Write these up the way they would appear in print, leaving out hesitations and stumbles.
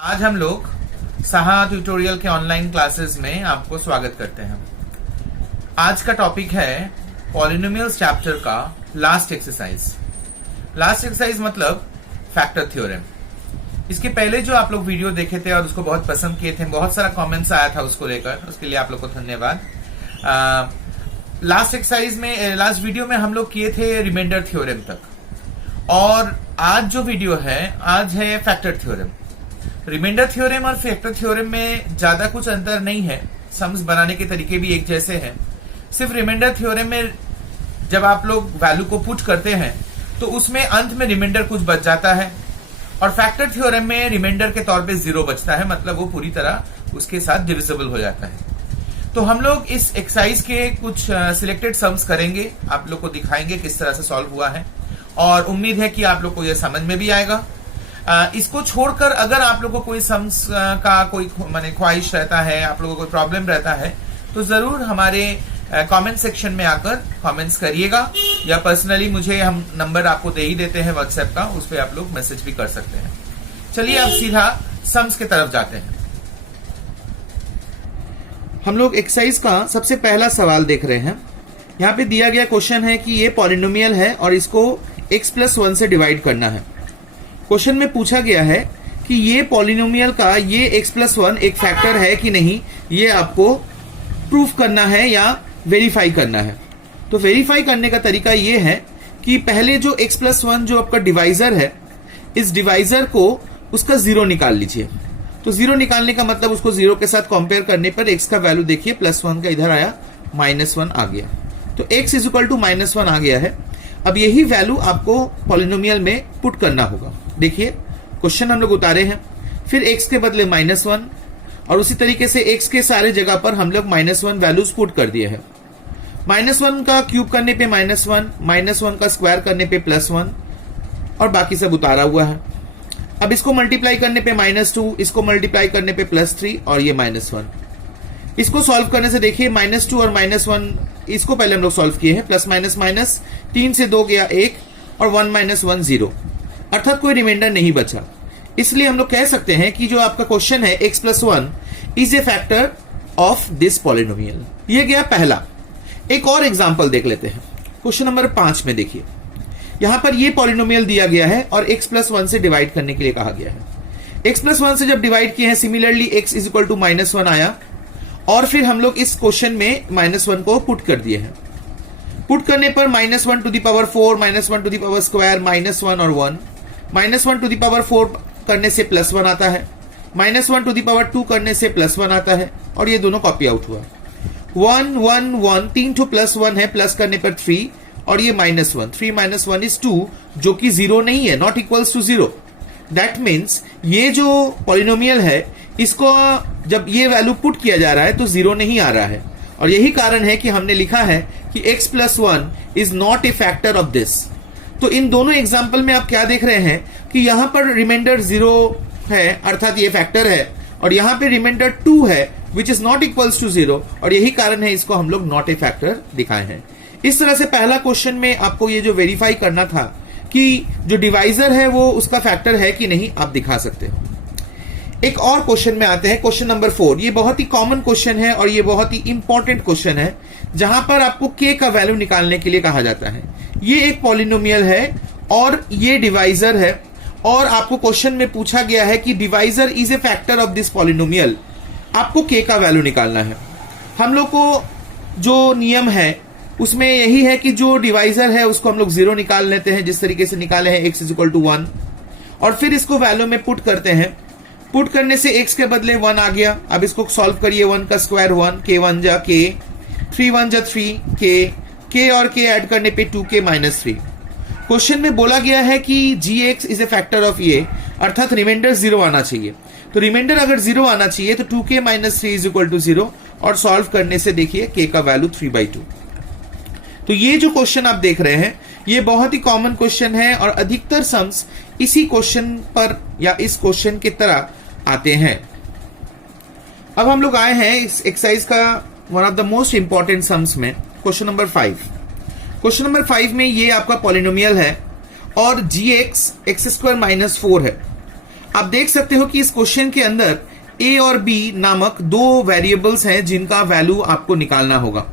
आज हम लोग साहा ट्यूटोरियल के ऑनलाइन क्लासेस में आपको स्वागत करते हैं। आज का टॉपिक है पॉलिनोमियल्स चैप्टर का लास्ट एक्सरसाइज। लास्ट एक्सरसाइज मतलब फैक्टर थ्योरम। इसके पहले जो आप लोग वीडियो देखे थे और उसको बहुत पसंद किए थे, बहुत सारा कमेंट्स आया था उसको लेकर, उसके लिए आप लोग को धन्यवाद। लास्ट एक्सरसाइज में, लास्ट वीडियो में हम लोग किए थे रिमाइंडर थ्योरम तक, और आज जो वीडियो है आज है फैक्टर थ्योरम। रिमाइंडर थ्योरम और फैक्टर थ्योरम में ज्यादा कुछ अंतर नहीं है, सम्स बनाने के तरीके भी एक जैसे हैं। सिर्फ रिमाइंडर थ्योरम में जब आप लोग वैल्यू को पुट करते हैं तो उसमें अंत में रिमाइंडर कुछ बच जाता है, और फैक्टर थ्योरम में रिमाइंडर के तौर पे 0 बचता है, मतलब वो पूरी तरह उसके साथ डिविजिबल हो जाता है। तो हम लोग इस एक्सरसाइज के कुछ सिलेक्टेड सम्स करेंगे, आप लोग को दिखाएंगे किस तरह से सॉल्व हुआ है, और उम्मीद है कि आप लोग को यह समझ में भी आएगा। इसको छोड़कर अगर आप लोग को कोई सम्स का कोई ख्वाहिश रहता है, आप लोगों को कोई प्रॉब्लम रहता है, तो जरूर हमारे कमेंट सेक्शन में आकर कमेंट्स करिएगा, या पर्सनली मुझे हम नंबर आपको दे ही देते हैं व्हाट्सएप का, उस पर आप लोग मैसेज भी कर सकते हैं। चलिए अब सीधा सम्स के तरफ जाते हैं। हम लोग एक्सरसाइज का सबसे पहला सवाल देख रहे हैं। यहाँ पे दिया गया क्वेश्चन है कि ये पॉलिनोमियल है और इसको x+1 से डिवाइड करना है। क्वेश्चन में पूछा गया है कि ये पॉलिनोमियल का ये x+1 एक फैक्टर है कि नहीं, ये आपको प्रूफ करना है या वेरीफाई करना है। तो वेरीफाई करने का तरीका ये है कि पहले जो x+1 जो आपका डिवाइजर है, इस डिवाइजर को उसका 0 निकाल लीजिए। तो 0 निकालने का मतलब उसको 0 के साथ कंपेयर करने पर x का वैल्यू देखिए +1 का इधर आया, -1 आ गया, तो x = -1 आ गया है। अब यही वैल्यू आपको पॉलिनोमियल में पुट करना होगा। देखिए क्वेश्चन हम लोग उतारे हैं, फिर x के बदले -1, और उसी तरीके से x के सारे जगह पर हम लोग -1 वैल्यूज पुट कर दिए हैं। -1 का क्यूब करने पे -1, -1 का स्क्वायर करने पे +1, और बाकी सब उतारा हुआ है। अब इसको मल्टीप्लाई करने पे -2, इसको मल्टीप्लाई करने पे +3, और ये -1। इसको सॉल्व करने से देखिए -2 और -1, इसको पहले हम लोग सॉल्व किए हैं, प्लस माइनस माइनस, 3 से 2 गया 1, और 1 - 1 0, अर्थात कोई रिमाइंडर नहीं बचा। इसलिए हम लोग कह सकते हैं कि जो आपका क्वेश्चन है x+1 is a factor of this polynomial. ये गया पहला। एक और एग्जांपल देख लेते हैं। क्वेश्चन नंबर 5 में देखिए, यहां पर ये पॉलिनोमियल दिया गया है और x+1 से डिवाइड करने के लिए कहा गया है। x+1 से जब डिवाइड किए हैं, सिमिलरली x = -1 आया, और फिर हम लोग इस क्वेश्चन में -1 को पुट कर दिए हैं। पुट करने पर -1 to the power 4, -1 to the power square, -1 और 1, -1 to the power 4 करने से +1 आता है, -1 to the power 2 करने से +1 आता है, और ये दोनों कॉपी आउट हुआ। 1 1 1, 3 to +1 है, प्लस करने पर 3, और ये -1, 3 - 1 is 2, जो कि 0 नहीं है, not equals to 0। That means ये जो पॉलिनोमियल है, इसको जब ये वैल्यू पुट किया जा रहा है तो 0 नहीं आ रहा है, और यही कारण है कि हमने लिखा है कि x+1 is not a factor of this. तो इन दोनों एग्जाम्पल में आप क्या देख रहे हैं कि यहां पर रिमाइंडर 0 है, अर्थात ये फैक्टर है, और यहां पे रिमाइंडर 2 है which is not equals to 0, और यही कारण है इसको हम लोग नॉट ए फैक्टर दिखाए हैं। इस तरह से पहला क्वेश्चन में आपको ये जो वेरीफाई करना था कि जो डिवाइजर है वो उसका फैक्टर है कि नहीं, आप दिखा सकते हो। एक और क्वेश्चन में आते हैं, क्वेश्चन नंबर 4। ये बहुत ही कॉमन क्वेश्चन है और ये बहुत ही इंपॉर्टेंट क्वेश्चन है, जहां पर आपको k का वैल्यू निकालने के लिए कहा जाता है। ये एक पॉलिनोमियल है और ये डिवाइजर है, और आपको क्वेश्चन में पूछा गया है कि divisor is a factor of this polynomial. आपको k का वैल्यू निकालना है। हम लोग को जो नियम है उसमें यही है कि जो डिवाइजर है उसको हम लोग 0 निकाल लेते हैं, जिस तरीके से निकाले हैं x = 1, और फिर इसको वैल्यू में पुट करते हैं। पुट करने से x के बदले 1 आ गया। अब इसको सॉल्व करिए, 1 का स्क्वायर 1, k 1 जा k, 3 1 जा 3 k और k ऐड करने पे 2k - 3। क्वेश्चन में बोला गया है कि gx is a factor of ये, अर्थात रिमाइंडर 0 आना चाहिए। तो रिमाइंडर अगर 0 आना चाहिए तो 2k - 3 = 0, और सॉल्व करने से देखिए k का वैल्यू 3/2। तो ये जो क्वेश्चन आप देख रहे हैं ये बहुत ही कॉमन क्वेश्चन है, और अधिकतर सम्स इसी क्वेश्चन पर या इस क्वेश्चन की तरह आते हैं। अब हम लोग आए हैं इस एक्सरसाइज का one of the most important sums में, क्वेश्चन नंबर 5। क्वेश्चन नंबर 5 में ये आपका पॉलिनोमियल है और gx x² - 4 है। आप देख सकते हो कि इस क्वेश्चन के अंदर a और b नामक दो वेरिएबल्स हैं जिनका वैल्यू आपको निकालना होगा।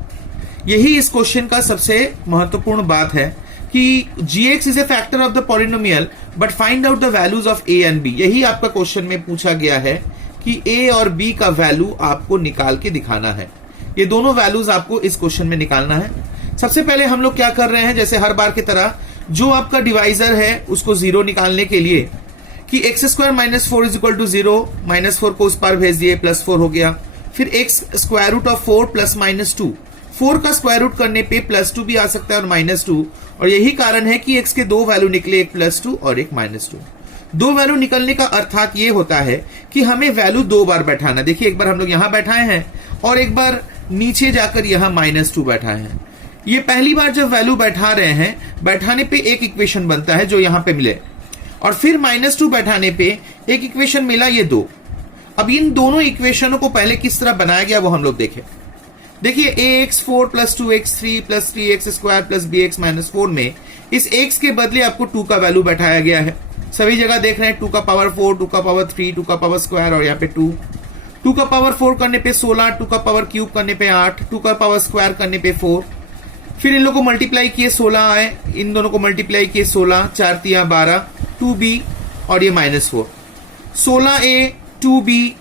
यही इस क्वेश्चन का सबसे महत्वपूर्ण बात है कि gx is a factor of the polynomial but find out the values of a and b। यही आपका क्वेश्चन में पूछा गया है कि a और b का वैल्यू आपको निकाल के दिखाना है। ये दोनों वैल्यूज आपको इस क्वेश्चन में निकालना है। सबसे पहले हम लोग क्या कर रहे हैं, जैसे हर बार की तरह जो आपका डिवाइजर है उसको जीरो निकालने के लिए कि x square minus 4 is equal to 0, -4 को उस पार भेज दिए, +4 हो गया। फिर x square root of 4 plus -2, 4 का स्क्वायर रूट करने पे +2 भी आ सकता है और -2, और यही कारण है कि एक्स के दो वैल्यू निकले, एक +2 और एक -2। दो वैल्यू निकलने का अर्थात ये होता है कि हमें वैल्यू दो बार बैठाना। देखिए एक बार हम लोग यहां बैठाए हैं और एक बार नीचे जाकर यहां -2 बैठाए हैं। ये पहली बार जब वैल्यू बैठा रहे हैं, बैठाने पे एक इक्वेशन बनता है जो यहां पे मिले, और फिर -2 बैठाने पे एक इक्वेशन मिला, ये 2। अब इन दोनों इक्वेशनों को पहले किस तरह बनाया गया वो हम लोग देखें। देखिए ax4 + 2x3 + 3x² + bx - 4 में इस x के बदले आपको 2 का वैल्यू बैठाया गया है। सभी जगह देख रहे हैं 2 का पावर 4, 2 का पावर 3, 2 का पावर स्क्वायर और यहाँ पे 2। 2 का पावर 4 करने पे 16, 2 का पावर क्यूब करने पे 8, 2 का पावर स्क्वायर करने पे 4। फिर इन लोगों को मल्टीप्लाई किए 16 आए, इन दोनों को मल्टीप्लाई किए 16, 4 × 12, 2b और ये -4। 16a 2b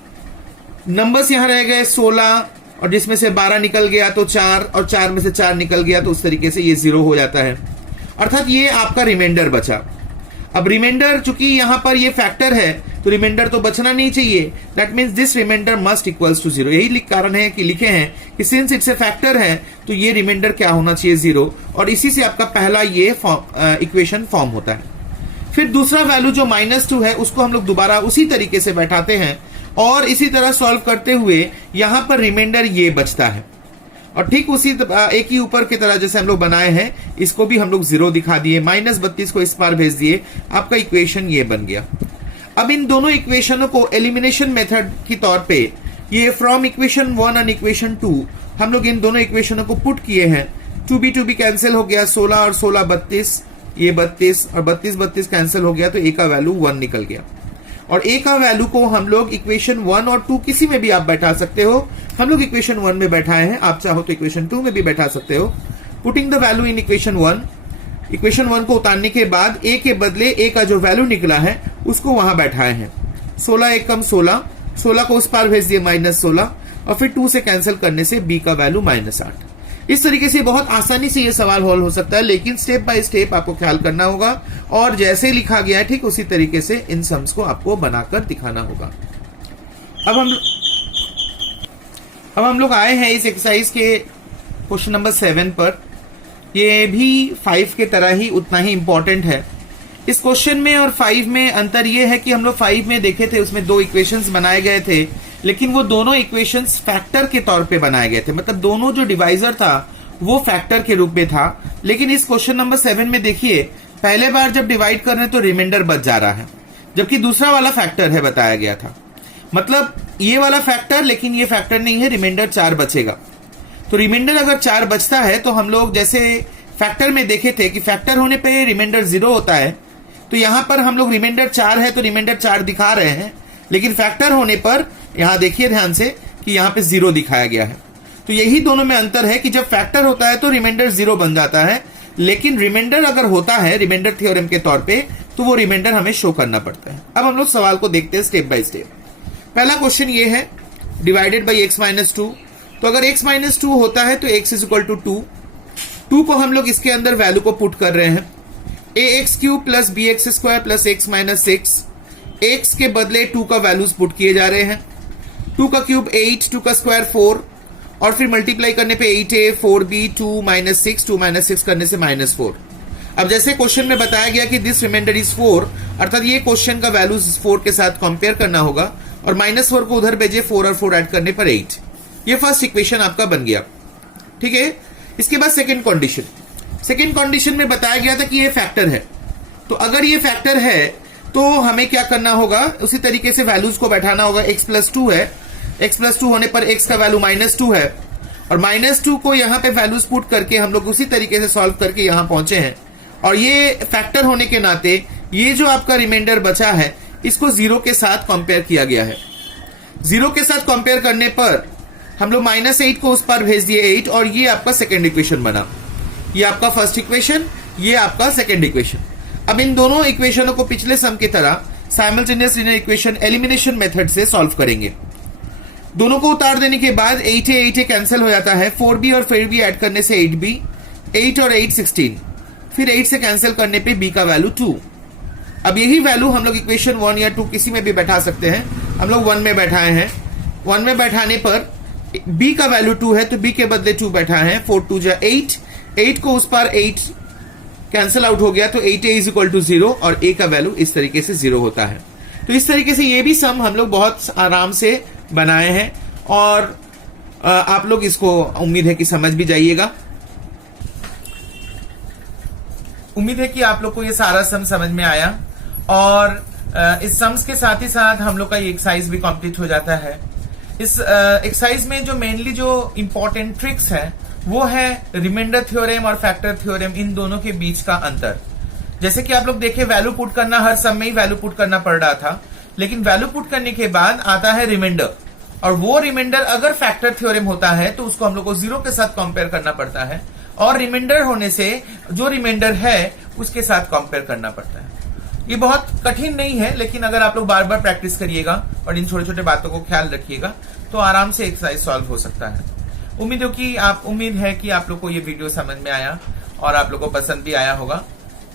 नंबर्स यहां रह गए 16 और जिसमें से 12 निकल गया तो 4, और 4 में से 4 निकल गया तो उस तरीके से ये 0 हो जाता है, अर्थात ये आपका रिमाइंडर बचा। अब रिमाइंडर चूंकि यहां पर ये फैक्टर है तो रिमाइंडर तो बचना नहीं चाहिए, that means this reminder must equals to 0। यही कारण है कि लिखे हैं कि सिंस इट्स ए फैक्टर है तो ये रिमाइंडर क्या होना चाहिए, 0, और इसी से आपका पहला ये इक्वेशन फॉर्म होता है। फिर दूसरा वैल्यू जो -2 है उसको हम लोग दोबारा उसी तरीके से बैठाते हैं और इसी तरह सॉल्व करते हुए यहां पर रिमाइंडर ये बचता है, और ठीक उसी एक ही ऊपर की तरह जैसे हम लोग बनाए हैं इसको भी हम लोग 0 दिखा दिए, -32 को इस पार भेज दिए, आपका इक्वेशन ये बन गया। अब इन दोनों इक्वेशनों को एलिमिनेशन मेथड की तौर पे ये फ्रॉम इक्वेशन 1 एंड इक्वेशन 2 हम लोग इन दोनों इक्वेशनों को पुट किए हैं। 2b कैंसिल हो गया, 16 और 16 32, ये 32 और 32 कैंसिल हो गया तो a का वैल्यू 1 निकल गया, और a का वैल्यू को हम लोग इक्वेशन 1 और 2 किसी में भी आप बैठा सकते हो। हम लोग इक्वेशन 1 में बैठाए हैं, आप चाहो तो इक्वेशन 2 में भी बैठा सकते हो। Putting the value in equation 1, equation 1 को उतारने के बाद a के बदले a का जो वैल्यू निकला है उसको वहां बैठाए हैं। 16 × 1 = 16, 16 को उस पार भेज दिए -16, और फिर 2 से कैंसिल करने से b का वैल्यू -8। इस तरीके से बहुत आसानी से ये सवाल हल हो सकता है, लेकिन स्टेप बाय स्टेप आपको ख्याल करना होगा और जैसे लिखा गया है ठीक उसी तरीके से इन सम्स को आपको बनाकर दिखाना होगा। अब हम लोग आए हैं इस एक्सरसाइज के क्वेश्चन नंबर 7 पर। ये भी 5 के तरह ही उतना ही इंपॉर्टेंट है। इस क्वेश्चन में और 5 में अंतर ये है कि हम लोग 5 में देखे थे उसमें 2 इक्वेशंस बनाए गए थे, लेकिन वो दोनों इक्वेशंस फैक्टर के तौर पे बनाए गए थे, मतलब दोनों जो डिवाइजर था वो फैक्टर के रूप में था। लेकिन इस क्वेश्चन नंबर 7 में देखिए पहले बार जब डिवाइड कर रहे हैं तो रिमाइंडर बच जा रहा है, जबकि दूसरा वाला फैक्टर है बताया गया था, मतलब ये वाला फैक्टर लेकिन ये फैक्टर नहीं है, रिमाइंडर 4 बचेगा। तो रिमाइंडर अगर 4 बचता है तो हम लोग जैसे फैक्टर में देखे थे कि फैक्टर होने पे रिमाइंडर 0 होता है, तो यहां पर हम लोग रिमाइंडर 4 है तो रिमाइंडर 4 दिखा रहे हैं, लेकिन फैक्टर होने पर यहां देखिए ध्यान से कि यहां पे 0 दिखाया गया है। तो यही दोनों में अंतर है कि जब फैक्टर होता है तो रिमाइंडर 0 बन जाता है, लेकिन रिमाइंडर अगर होता है रिमाइंडर थ्योरम के तौर पे तो वो रिमाइंडर हमें शो करना पड़ता है। अब हम लोग सवाल को देखते हैं स्टेप बाय स्टेप। पहला क्वेश्चन ये है डिवाइडेड बाई x - 2, तो अगर x - 2 होता है तो x = 2। 2 को हम लोग इसके अंदर वैल्यू को पुट कर रहे हैं, ax³ + bx² + x - 6, x के बदले 2 का वैल्यूज पुट किए जा रहे हैं। 2 का क्यूब 8, 2 का स्क्वायर 4, और फिर मल्टीप्लाई करने पे 8a 4b 2 - 6, 2 - 6 करने से -4। अब जैसे क्वेश्चन में बताया गया कि दिस रिमाइंडर इज 4, अर्थात ये क्वेश्चन का वैल्यूज 4 के साथ कंपेयर करना होगा, और -4 को उधर भेजे, 4 और 4 ऐड करने पर 8। ये फर्स्ट इक्वेशन आपका बन गया, ठीक है। इसके बाद सेकंड कंडीशन में बताया गया था कि ये फैक्टर है, तो अगर ये फैक्टर है तो हमें क्या करना होगा, उसी तरीके से वैल्यूज को बैठाना होगा। x + 2 है, x + 2 होने पर x का वैल्यू -2 है, और -2 को यहाँ पे वैल्यूज पुट करके हम लोग उसी तरीके से सॉल्व करके यहाँ पहुंचे हैं, और ये फैक्टर होने के नाते ये जो आपका रिमाइंडर बचा है इसको 0 के साथ कंपेयर किया गया है। 0 के साथ कंपेयर करने पर हम लोग -8 को उस पर भेज दिए 8, और ये आपका सेकेंड इक्वेशन बना। ये आपका फर्स्ट इक्वेशन, ये आपका सेकेंड इक्वेशन। अब इन दोनों इक्वेशनों को पिछले सम की तरह simultaneous linear equation elimination method से सॉल्व करेंगे। दोनों को उतार देने के बाद 8a कैंसिल हो जाता है, 4b और फिर b ऐड करने से 8b, 8 और 8 16, फिर 8 से कैंसिल करने पे b का वैल्यू 2। अब यही वैल्यू हम लोग इक्वेशन 1 या 2 किसी में भी बैठा सकते हैं। हम लोग 1 में बैठाए हैं। 1 में बैठाने पर b का वैल्यू 2 है तो b के बदले 2 बैठाए हैं। 4 2 जा 8, 8 को उस पर 8 कैंसिल आउट हो गया तो 8a इज इक्वल टू 0, और a का वैल्यू इस तरीके से 0 होता है। तो इस तरीके से ये भी सम हम लोग बहुत आराम से बनाए हैं, और आप लोग इसको उम्मीद है कि समझ भी जाइएगा। उम्मीद है कि आप लोग को ये सारा सम समझ में आया, और इस सम्स के साथ ही साथ हम लोग का ये एक्सरसाइज भी कंप्लीट हो जाता है। इस एक्सरसाइज में जो मेनली जो इंपॉर्टेंट ट्रिक्स है वो है रिमाइंडर थ्योरम और फैक्टर थ्योरम, इन दोनों के बीच का अंतर। जैसे कि आप लोग देखे, वैल्यू पुट करना, हर सम में ही वैल्यू पुट करना पड़ रहा था, लेकिन वैल्यू पुट करने के बाद आता है रिमाइंडर, और वो रिमाइंडर अगर फैक्टर थ्योरम होता है तो उसको हम लोग को 0 के साथ कंपेयर करना पड़ता है, और रिमाइंडर होने से जो रिमाइंडर है उसके साथ कंपेयर करना पड़ता है। ये बहुत कठिन नहीं है, लेकिन अगर आप लोग बार बार प्रैक्टिस करिएगा और इन छोटे छोटे बातों को ख्याल रखिएगा तो आराम से एक्सरसाइज सॉल्व हो सकता है। उम्मीद है कि आप लोग को ये वीडियो समझ में आया और आप लोग को पसंद भी आया होगा।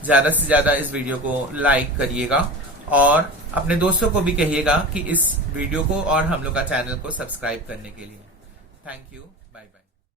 ज्यादा से ज्यादा इस वीडियो को लाइक करिएगा और अपने दोस्तों को भी कहिएगा कि इस वीडियो को और हम लोग का चैनल को सब्सक्राइब करने के लिए। Thank you.